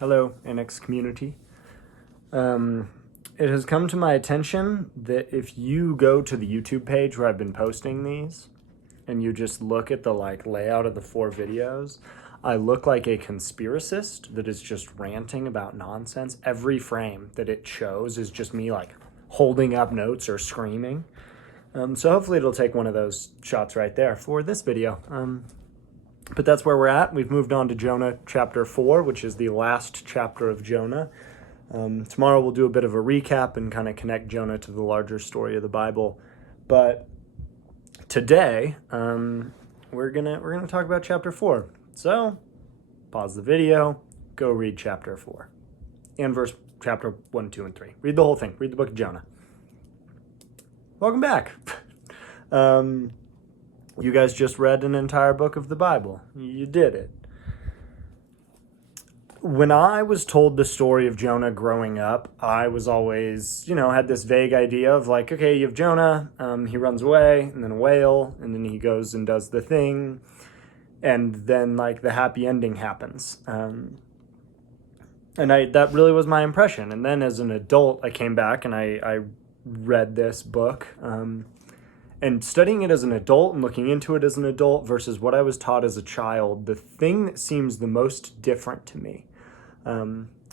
Hello, Annex community. It has come to my attention that if you go to the YouTube page where I've been posting these and you just look at the layout of the 4 videos, I look like a conspiracist that is just ranting about nonsense. Every frame that it shows is just me holding up notes or screaming. So hopefully it'll take one of those shots right there for this video. But that's where we're at. We've moved on to Jonah chapter 4, which is the last chapter of Jonah. Tomorrow we'll do a bit of a recap and kind of connect Jonah to the larger story of the Bible. But today, we're gonna talk about chapter 4. So pause the video, go read chapter 4 and chapter 1, 2, and 3. Read the whole thing. Read the book of Jonah. Welcome back. You guys just read an entire book of the Bible. You did it. When I was told the story of Jonah growing up, I was always, had this vague idea of okay, you have Jonah, he runs away, and then a whale, and then he goes and does the thing, and then the happy ending happens. And that really was my impression. And then as an adult, I came back and I read this book, and studying it as an adult and looking into it as an adult versus what I was taught as a child, the thing that seems the most different to me,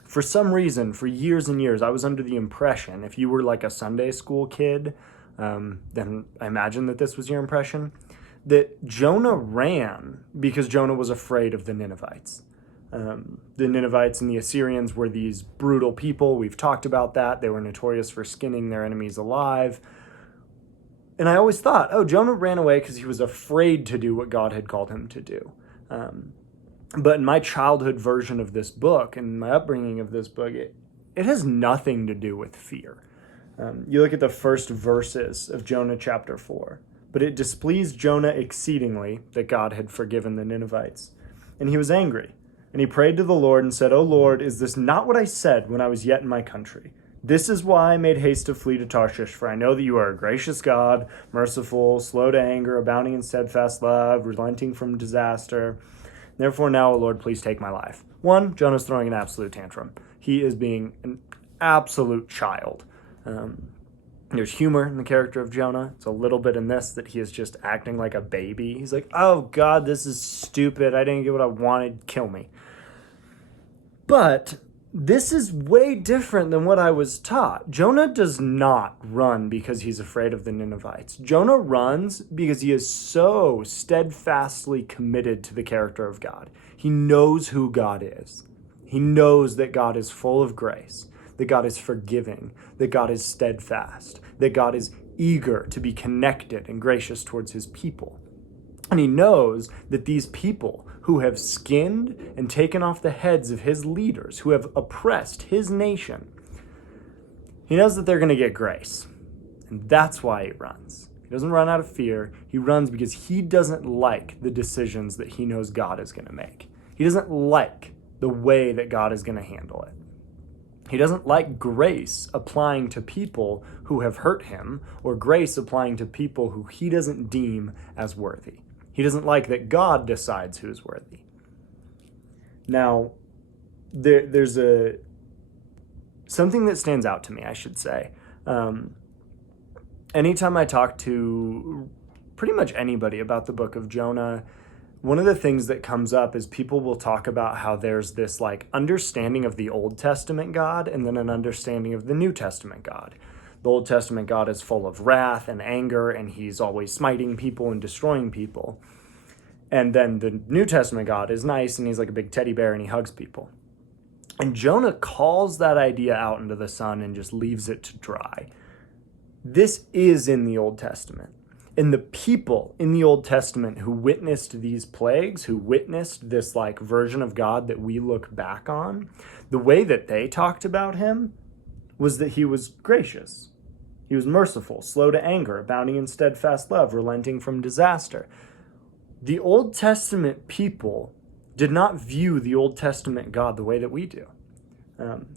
for some reason, for years and years, I was under the impression, if you were a Sunday school kid, then I imagine that this was your impression, that Jonah ran because Jonah was afraid of the Ninevites. The Ninevites and the Assyrians were these brutal people. We've talked about that. They were notorious for skinning their enemies alive. And I always thought, Jonah ran away because he was afraid to do what God had called him to do. But in my childhood version of this book and my upbringing of this book, it has nothing to do with fear. You look at the first verses of Jonah chapter 4. But it displeased Jonah exceedingly that God had forgiven the Ninevites. And he was angry. And he prayed to the Lord and said, O Lord, is this not what I said when I was yet in my country? This is why I made haste to flee to Tarshish, for I know that you are a gracious God, merciful, slow to anger, abounding in steadfast love, relenting from disaster. Therefore now, O Lord, please take my life. One, Jonah's throwing an absolute tantrum. He is being an absolute child. There's humor in the character of Jonah. It's a little bit in this that he is just acting like a baby. He's like, oh God, this is stupid. I didn't get what I wanted. Kill me. But this is way different than what I was taught. Jonah does not run because he's afraid of the Ninevites. Jonah runs because he is so steadfastly committed to the character of God. He knows who God is. He knows that God is full of grace, that God is forgiving, that God is steadfast, that God is eager to be connected and gracious towards his people. And he knows that these people who have skinned and taken off the heads of his leaders, who have oppressed his nation, he knows that they're going to get grace. And that's why he runs. He doesn't run out of fear. He runs because he doesn't like the decisions that he knows God is going to make. He doesn't like the way that God is going to handle it. He doesn't like grace applying to people who have hurt him, or grace applying to people who he doesn't deem as worthy. He doesn't like that God decides who's worthy. Now, there's something that stands out to me, I should say. Anytime I talk to pretty much anybody about the book of Jonah, one of the things that comes up is people will talk about how there's this understanding of the Old Testament God and then an understanding of the New Testament God. The Old Testament God is full of wrath and anger, and he's always smiting people and destroying people. And then the New Testament God is nice, and he's like a big teddy bear, and he hugs people. And Jonah calls that idea out into the sun and just leaves it to dry. This is in the Old Testament. And the people in the Old Testament who witnessed these plagues, who witnessed this version of God that we look back on, the way that they talked about him was that he was gracious. He was merciful, slow to anger, abounding in steadfast love, relenting from disaster. The Old Testament people did not view the Old Testament God the way that we do.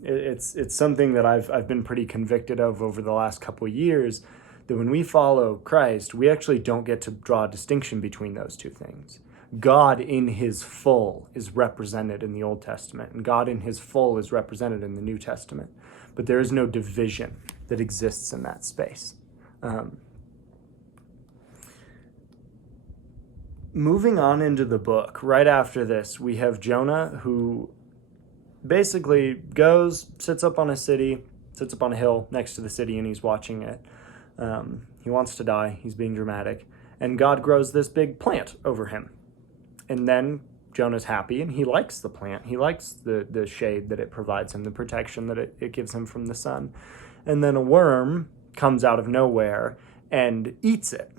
It's something that I've been pretty convicted of over the last couple of years, that when we follow Christ, we actually don't get to draw a distinction between those two things. God in his full is represented in the Old Testament, and God in his full is represented in the New Testament. But there is no division that exists in that space. Moving on into the book, right after this, we have Jonah, who basically goes, sits up on a hill next to the city, and he's watching it. He wants to die. He's being dramatic. And God grows this big plant over him. And then Jonah's happy, and he likes the plant. He likes the shade that it provides him, the protection that it gives him from the sun. And then a worm comes out of nowhere and eats it.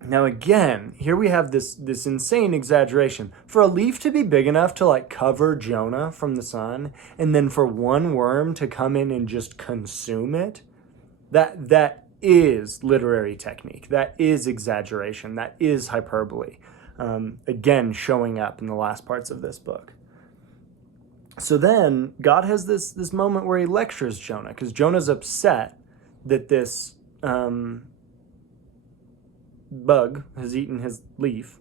Now again, here we have this insane exaggeration. For a leaf to be big enough to like cover Jonah from the sun, and then for one worm to come in and just consume it, that is literary technique. That is exaggeration. That is hyperbole. Again, showing up in the last parts of this book. So then God has this moment where he lectures Jonah, because Jonah's upset that this bug has eaten his leaf,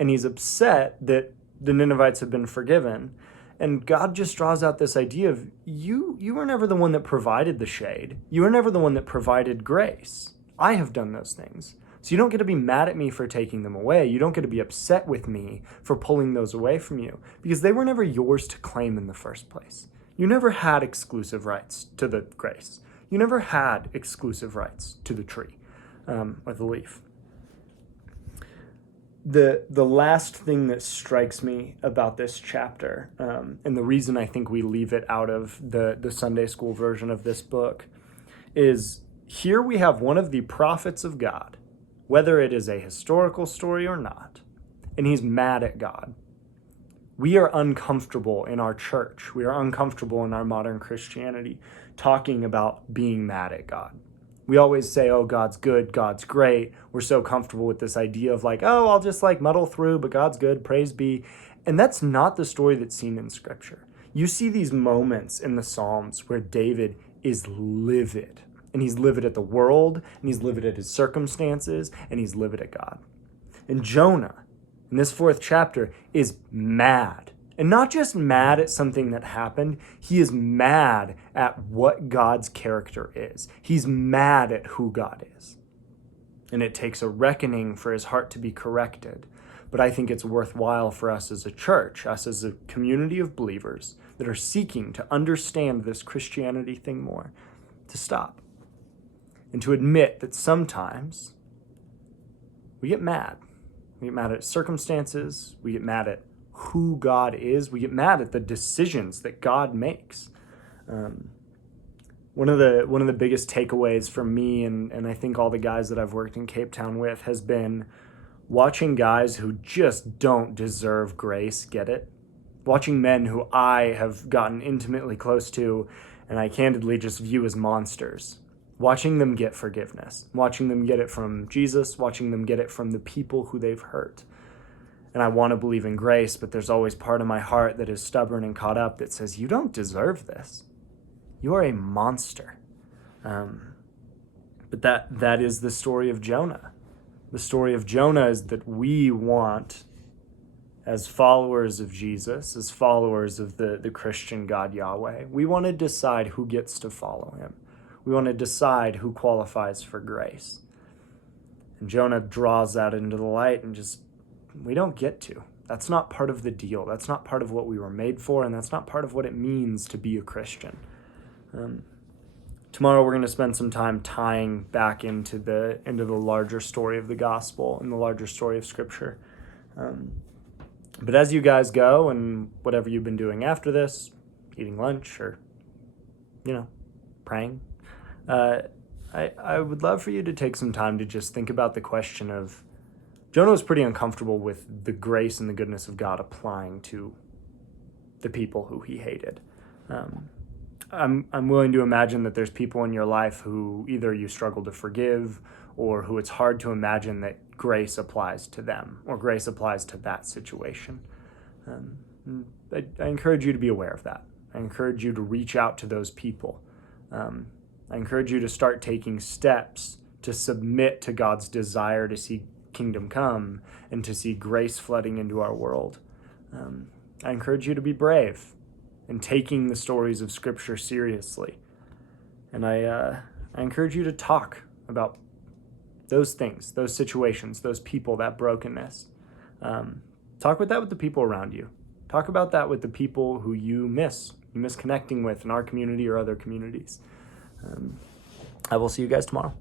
and he's upset that the Ninevites have been forgiven. And God just draws out this idea of you were never the one that provided the shade. You were never the one that provided grace. I have done those things. So you don't get to be mad at me for taking them away. You don't get to be upset with me for pulling those away from you, because they were never yours to claim in the first place. You never had exclusive rights to the grace. You never had exclusive rights to the tree or the leaf. The last thing that strikes me about this chapter, and the reason I think we leave it out of the Sunday school version of this book, is here we have one of the prophets of God, whether it is a historical story or not, and he's mad at God. We are uncomfortable in our church. We are uncomfortable in our modern Christianity talking about being mad at God. We always say, oh, God's good, God's great. We're so comfortable with this idea of like, oh, I'll just like muddle through, but God's good, praise be. And that's not the story that's seen in Scripture. You see these moments in the Psalms where David is livid. And he's livid at the world, and he's livid at his circumstances, and he's livid at God. And Jonah, in this 4th chapter, is mad. And not just mad at something that happened, he is mad at what God's character is. He's mad at who God is. And it takes a reckoning for his heart to be corrected. But I think it's worthwhile for us as a church, us as a community of believers that are seeking to understand this Christianity thing more, to stop and to admit that sometimes we get mad. We get mad at circumstances. We get mad at who God is. We get mad at the decisions that God makes. One of the biggest takeaways for me and I think all the guys that I've worked in Cape Town with has been watching guys who just don't deserve grace get it. Watching men who I have gotten intimately close to and I candidly just view as monsters. Watching them get forgiveness. Watching them get it from Jesus. Watching them get it from the people who they've hurt. And I want to believe in grace, but there's always part of my heart that is stubborn and caught up that says, you don't deserve this. You are a monster. But that is the story of Jonah. The story of Jonah is that we want, as followers of Jesus, as followers of the Christian God Yahweh, we want to decide who gets to follow him. We want to decide who qualifies for grace. And Jonah draws that into the light and just, we don't get to. That's not part of the deal. That's not part of what we were made for, and that's not part of what it means to be a Christian. Tomorrow we're going to spend some time tying back into the larger story of the gospel and the larger story of Scripture. But as you guys go, and whatever you've been doing after this, eating lunch or, praying, I would love for you to take some time to just think about the question of, Jonah was pretty uncomfortable with the grace and the goodness of God applying to the people who he hated. I'm willing to imagine that there's people in your life who either you struggle to forgive or who it's hard to imagine that grace applies to them or grace applies to that situation. I encourage you to be aware of that. I encourage you to reach out to those people. I encourage you to start taking steps to submit to God's desire to see kingdom come and to see grace flooding into our world. I encourage you to be brave in taking the stories of Scripture seriously. And I encourage you to talk about those things, those situations, those people, that brokenness. Talk with that with the people around you. Talk about that with the people who you miss connecting with in our community or other communities. I will see you guys tomorrow.